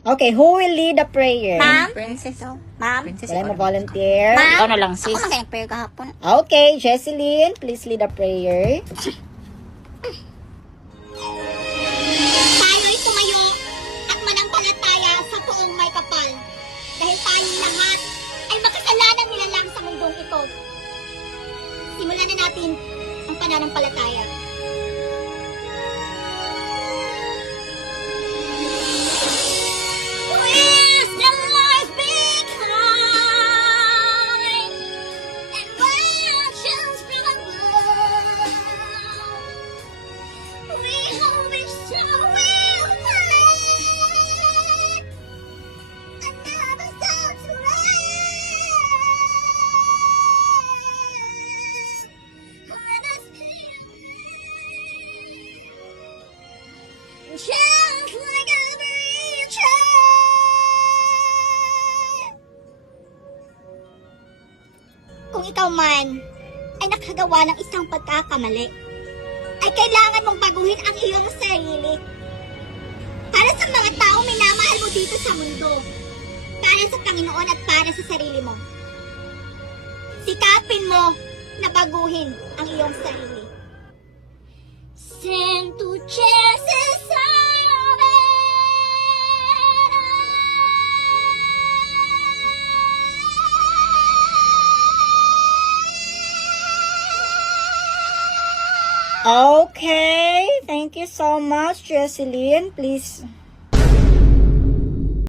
Okay, who will lead the prayer? Ma'am? Princess. Ma'am? Princess. Wala mo volunteer? Ma'am? Ikaw na lang, Ako sis. na kayang prayer kahapon. Okay, Jesseline, please lead the prayer. Tayo'y tumayo at manampalataya sa Poong May Kapal. Dahil tayong lahat ay makasalanan nilalang sa mundong ito. Simulan na natin ang pananampalataya. Wisdom life be kind, and righteous from above. We hope it so will find another soul to rise. Let us just like a preacher. Kung ikaw man ay nakagawa ng isang pagkakamali, ay kailangan mong baguhin ang iyong sarili. Para sa mga taong minamahal mo dito sa mundo. Para sa Panginoon at para sa sarili mo. Sikapin mo na baguhin ang iyong sarili. Send to Jesus Okay, thank you so much, Jesseline. Please